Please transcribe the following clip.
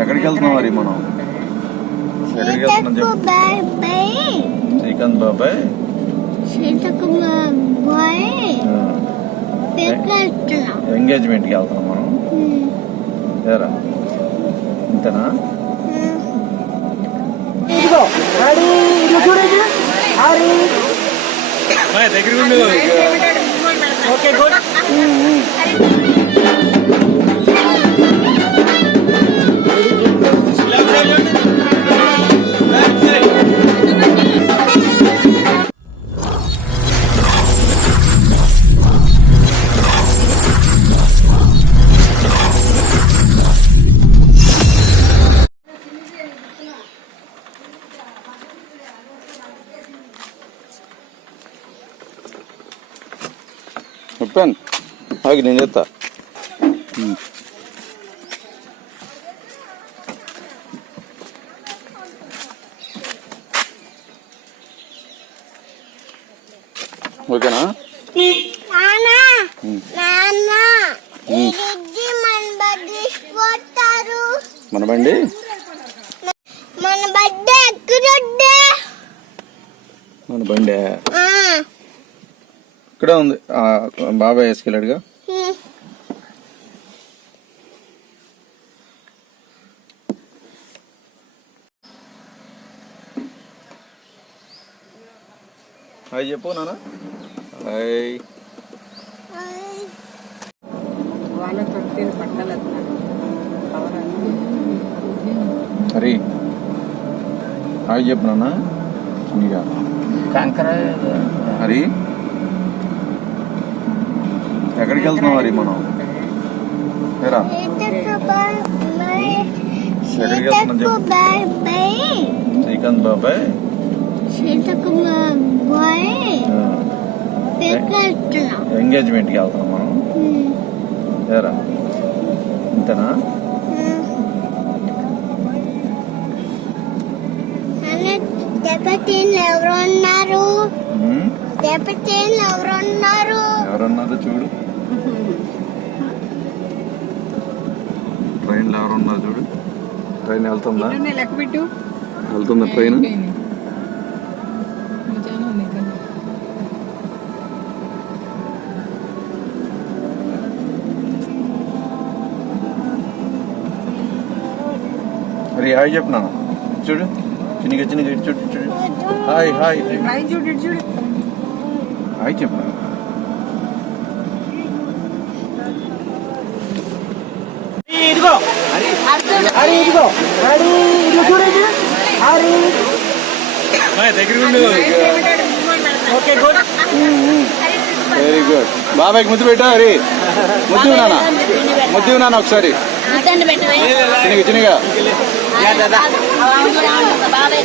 ఎక్కడికి వెళ్తున్నాం మరి మనం? ఎక్కడికి వెళ్తున్నాం చెప్పు. బాబాయ్ శ్రీకాంత్ బాబాయ్? ఎంగేజ్మెంట్కి వెళ్తున్నాం మనం. ఏరా? ఇంతనా? ఇదిగో చెప్పాను ఆగి నేను చెప్తా ఓకేనా? మన బండి? మన ఎక్కడొద్దే మన బండి? ఇక్కడే ఉంది. ఆ, బాబాయ్ వేసుకెళ్ళాడుగా. హాయ్ చెప్పు నాన్న. హాయ్. హరి హాయ్ చెప్పు నాన్న. కంకర హరి ఎక్కడికి వెళ్తున్నాం హరి మనం? బాబాయ్ ఎక్కడికి వెళ్తున్నాం శ్రీకాంత్ బాబాయ్ ఎంగేజ్మెంట్కి వెళ్తున్నాం మనం? ఇంతనా? నాన్న దెబ్బతీళ్ళు ఎవరు ఉన్నారు ఉమ్, దెబ్బతీళ్ళు ఎవరు ఉన్నారు ఎవరన్నారో చూడు. ట్రైన్లో ఎవరున్నారు చూడు. ట్రైన్ వెళ్తుందా? లెక్క పెట్టు. వెళ్తుందా ట్రైన్? మరి హాయ్ చెప్పు నాన్న. చూడు. చిన్నగా చిన్నగా ఇటు చూడు చూడు. Hi hi. లైన్ చూడు ఇటు చూడు. హాయ్ చెప్పు నాన్న ఇదిగో హరి ఇదిగో. రెడీ ఇదిగో చూడండి Hari okay good. Very good. బాబాయ్కి ముద్దు పెట్టా హరి ముద్దు నాన్న. ముద్దు నాన్న ఒకసారి. చిన్నగా చిన్నగా బాబాయ్